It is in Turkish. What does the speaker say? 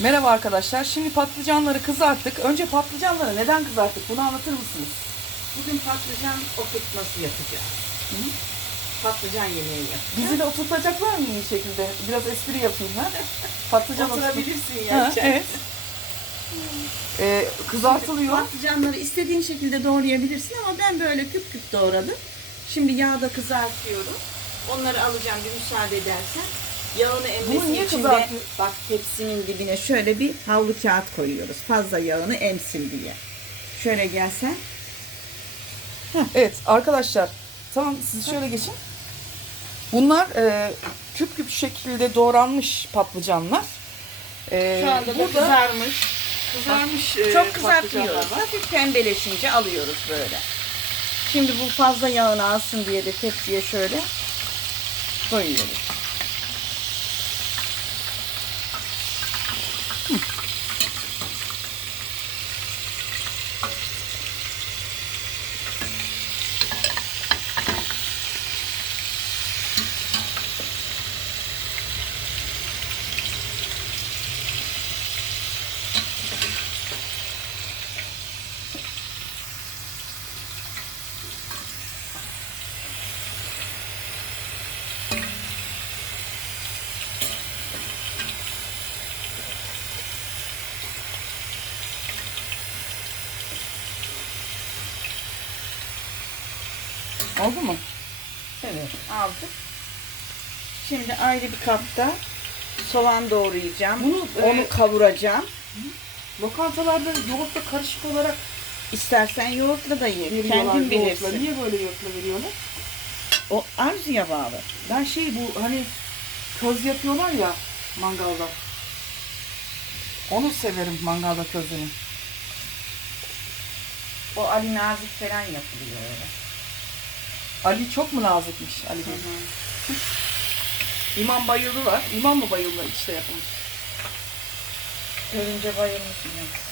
Merhaba arkadaşlar. Şimdi patlıcanları kızarttık. Önce patlıcanları neden kızarttık? Bunu anlatır mısınız? Bugün patlıcan oturtması yapacağız. Patlıcan yemeği yapacağız. Bizi de oturtacaklar mı iyi şekilde? Biraz espri yapayım ha. Patlıcan Oturabilirsin ya. evet. Ee, kızartılıyor. Patlıcanları istediğin şekilde doğrayabilirsin ama ben böyle küp küp doğradım. Şimdi yağda kızartıyorum. Onları alacağım bir müsaade edersen. Yağını emmesi Bunu niye için de kızartıyor? bak tepsinin dibine şöyle bir havlu kağıt koyuyoruz. Fazla yağını emsin diye. Şöyle gelsen. Evet arkadaşlar. Tamam siz şöyle geçin. Bunlar e, küp küp şekilde doğranmış patlıcanlar. E, Şu anda da burada kızarmış. kızarmış e, Çok patlıcanlar kızartmıyoruz. var. Hafif pembeleşince alıyoruz böyle. Şimdi bu fazla yağını alsın diye de tepsiye şöyle koyuyoruz. Oldu mu? Evet aldık. Şimdi ayrı bir kapta soğan doğrayacağım. Bunu, e, Onu kavuracağım. Lokantalarda yoğurtla karışık olarak İstersen yoğurtla da ye. Kendin yoğurtla. bilirsin. Niye böyle yoğurtla veriyorlar? O arzuya bağlı. Ben şey bu hani köz yapıyorlar ya mangalda. Onu severim mangalda közünü. O Ali Nazik falan yapılıyor öyle. Ali çok mu nazikmiş Ali Bey? İmam bayıldılar. İmam mı bayıldı işte yapılmış? Görünce bayılmışsın ya.